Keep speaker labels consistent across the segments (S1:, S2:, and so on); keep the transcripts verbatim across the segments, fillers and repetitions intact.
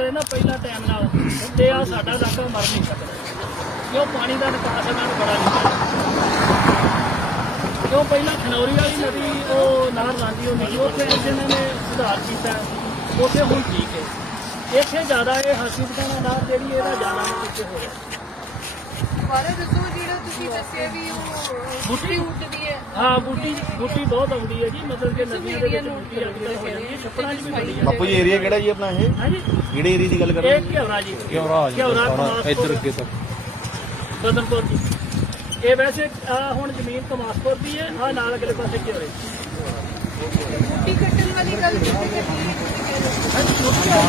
S1: ਕਰੇ ਨਾ ਪਹਿਲਾਂ ਟਾਈਮ ਨਾਲ ਤੇ ਆ ਸਾਡਾ ਇਲਾਕਾ ਮਰ ਨਹੀਂ ਸਕਦਾ ਕਿਉਂ ਪਾਣੀ ਦਾ ਨਿਕਾਸ ਇਹਨਾਂ ਨੂੰ ਬੜਾ ਲਿਖਿਆ ਕਿਉਂ ਪਹਿਲਾਂ ਖਨੌਰੀ ਵਾਲੀ ਨਦੀ ਉਹ ਨਹਿਰ ਜਾਂਦੀ ਹੁੰਦੀ ਸੀ ਉੱਥੇ ਜਿਹਨਾਂ ਨੇ ਸੁਧਾਰ ਕੀਤਾ ਉੱਥੇ ਹੁਣ ਠੀਕ ਹੈ ਇੱਥੇ ਜ਼ਿਆਦਾ ਇਹ ਹਾਸੀ ਪਟਾਣਾ ਨਹਿਰ ਜਿਹੜੀ ਇਹਦਾ ਜ਼ਿਆਦਾ ਪਿੱਛੇ ਹੋ ਰਿਹਾ
S2: ਦੁਬਾਰਾ ਦੱਸੋ ਜਿਹੜਾ ਤੁਸੀਂ ਦੱਸਿਆ ਵੀ ਉਹ ਬੂਟੀ ਉੱਡਦੀ ਹੈ
S1: ਹਾਂ ਬੂਟੀ ਬੂਟੀ ਬਹੁਤ ਆਉਂਦੀ ਹੈ ਜੀ ਮਤਲਬ ਕਿ ਨਦੀਆਂ ਦੇ ਵਿੱਚ ਬੂਟੀ ਅੱਗੇ ਹੋ ਜਾਂਦੀ ਹੈ ਛੱਪੜਾਂ 'ਚ ਵੀ ਬੜੀ ਹੈ
S3: ਬਾਪੂ ਜੀ ਏਰੀਆ ਕਿਹੜਾ ਜੀ ਆਪਣਾ ਇਹ
S1: ਹਾਂਜੀ
S3: ਕਿਹੜੇ ਏਰੀਆ ਦੀ ਗੱਲ ਕਰ ਰਹੇ
S1: ਇਹ ਘਿਓਰਾ ਜੀ
S3: ਘਿਓਰਾ ਜੀ
S1: ਘਿਓਰਾ
S3: ਇੱਧਰ ਅੱਗੇ ਤੱਕ
S1: ਬਦਨਪੁਰ ਜੀ ਇਹ ਵੈਸੇ ਆਹ ਹੁਣ ਜ਼ਮੀਨ ਕਮਾਸਪੁਰ ਦੀ ਹੈ ਆਹ ਨਾਲ ਅਗਲੇ ਪਾਸੇ ਘਿਓਰੇ
S2: ਬੂਟੀ ਕੱਟਣ ਵਾਲੀ ਗੱਲ ਕਿੱਥੇ ਕਰਨੀ ਹੈ ਤੁਸੀਂ ਕਹਿ ਰਹੇ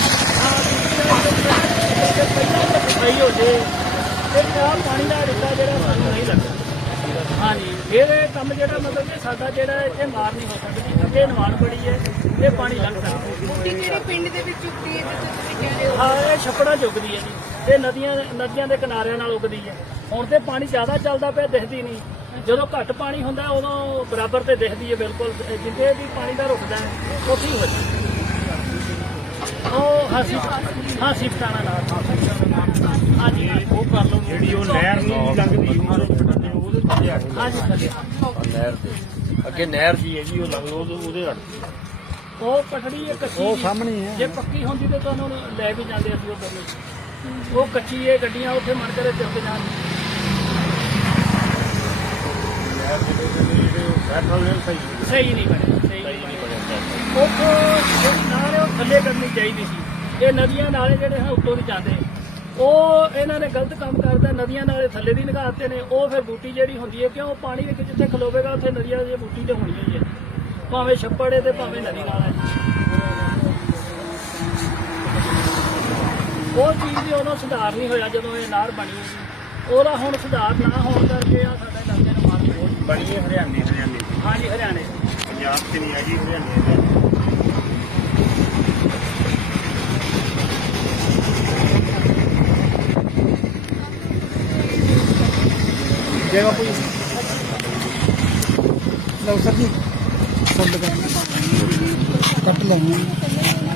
S2: ਹੋ
S1: ਸਹੀ ਹੋ ਜੇ ਤੇ ਆਹ ਪਾਣੀ ਦਾ ਰਿਸ਼ਤਾ ਜਿਹੜਾ ਸਾਨੂੰ ਨਹੀਂ ਲੱਗਦਾ ਹਾਂਜੀ ਫਿਰ ਇਹ ਕੰਮ ਜਿਹੜਾ ਮਤਲਬ ਕਿ ਸਾਡਾ ਜਿਹੜਾ ਇੱਥੇ ਮਾਰ ਨਹੀਂ ਹੋ ਸਕਦੀ ਅੱਗੇ ਨਵਾਨ ਬੜੀ ਹੈ ਇਹ ਪਾਣੀ ਲੰਘ ਸਕਦਾ
S2: ਬੂਟੀ ਕਿਹੜੇ ਪਿੰਡ ਦੇ ਵਿੱਚ ਉੱਗਦੀ ਹੈ ਜਿੱਥੇ ਤੁਸੀਂ ਕਹਿ ਰਹੇ ਹੋ
S1: ਹਾਂ ਇਹ ਛੱਪੜਾਂ 'ਚ ਉੱਗਦੀ ਹੈ ਜੀ ਇਹ ਨਦੀਆਂ ਨਦੀਆਂ ਦੇ ਕਿਨਾਰਿਆਂ ਨਾਲ ਉੱਗਦੀ ਹੈ ਹੁਣ ਤੇ ਪਾਣੀ ਜ਼ਿਆਦਾ ਚੱਲਦਾ ਪਿਆ ਦਿਖਦੀ ਨਹੀਂ ਜਦੋਂ ਘੱਟ ਪਾਣੀ ਹੁੰਦਾ ਉਦੋਂ ਬਰਾਬਰ ਤੇ ਦਿਖਦੀ ਹੈ ਬਿਲਕੁਲ ਜਿੱਥੇ ਵੀ ਪਾਣੀ ਦਾ ਰੁਕਦਾ ਹੈ ਉੱਥੇ ਹੀ ਹੋ ਜਾਂਦੀ ਉਹ ਹਾਸੀ ਹਾਸੀ ਪਟਾਣਾ ਨਾਲ ਹਾਂਜੀ ਉਹ ਕਰ ਲਓ
S3: ਜਿਹੜੀ ਉਹ ਨਹਿਰ ਨਹੀਂ ਲੰਘਦੀ ਉਹਦੇ ਥੱਲੇ ਆ
S1: ਹਾਂਜੀ ਥੱਲੇ
S3: ਨਹਿਰ ਤੇ ਅੱਗੇ ਨਹਿਰ ਦੀ ਹੈ ਜੀ ਉਹ ਲੰਘ ਉਹਦੇ ਹੱਟ
S1: ਉਹ ਪਟੜੀ ਇਹ ਕੱਚੀ
S3: ਉਹ
S1: ਜੀ।
S3: ਸਾਹਮਣੇ ਹੈ।
S1: ਜੇ ਪੱਕੀ ਹੁੰਦੀ ਤੇ ਤੁਹਾਨੂੰ ਲੈ ਵੀ ਜਾਂਦੇ ਅਸੀਂ ਉਧਰ ਨੂੰ ਉਹ ਕੱਚੀ ਇਹ ਗੱਡੀਆਂ ਉੱਥੇ ਮੜ ਕੇ ਚੁੱਕ ਜਾਣ ਸਹੀ ਨਹੀਂ ਬਣਿਆ ਸਹੀ ਨਹੀਂ ਬਣਿਆ ਉਹ ਜਿਹੜੀ ਨਾਲੇ ਉਹ ਥੱਲੇ ਕਰਨੀ ਚਾਹੀਦੀ ਸੀ ਇਹ ਨਦੀਆਂ ਨਾਲੇ ਜਿਹੜੇ ਹੈ ਉੱਤੋਂ ਦੀ ਜਾਂਦੇ ਉਹ ਇਹਨਾਂ ਨੇ ਗਲਤ ਕੰਮ ਕਰਦਾ ਨਦੀਆਂ ਨਾਲੇ ਥੱਲੇ ਦੀ ਨਿਗਾਹਤੇ ਨੇ ਉਹ ਫਿਰ ਬੂਟੀ ਜਿਹੜੀ ਹੁੰਦੀ ਹੈ ਕਿਉਂ ਪਾਣੀ ਵਿੱਚ ਜਿੱਥੇ ਖਲੋਵੇਗਾ ਉੱਥੇ ਨਦੀਆਂ ਦੀ ਬੂਟੀ ਤੇ ਹੋਣੀ ਹੀ ਹੈ ਭਾਵੇਂ ਛੱਪੜ ਹੈ ਤੇ ਭਾਵੇਂ ਨਦੀ ਨਾਲ ਹੈ ਉਹ ਚੀਜ਼ ਦੀ ਉਦੋਂ ਸੁਧਾਰ ਨਹੀਂ ਹੋਇਆ ਜਦੋਂ ਇਹ ਨਹਿਰ ਬਣੀ ਉਹਦਾ ਹੁਣ ਸੁਧਾਰ ਨਾ ਹੋਣ ਕਰਕੇ ਆ ਸਾਡੇ ਇਲਾਕੇ ਨੂੰ ਮਾਰ ਬਹੁਤ
S3: ਬਣੀ ਹੈ ਹਰਿਆਣੇ ਹਰਿਆਣੇ
S1: ਹਾਂਜੀ ਹਰਿਆਣੇ
S3: ਪੰਜਾਬ 'ਚ ਨਹੀਂ ਹੈਗੀ ਹਰਿਆਣੇ ਜੈ ਬਾਪੂ ਜੀ ਲਓ ਸਰ ਜੀ ਫੁੱਲ ਕਰਨਾ ਕੱਟ ਲੈਣੀ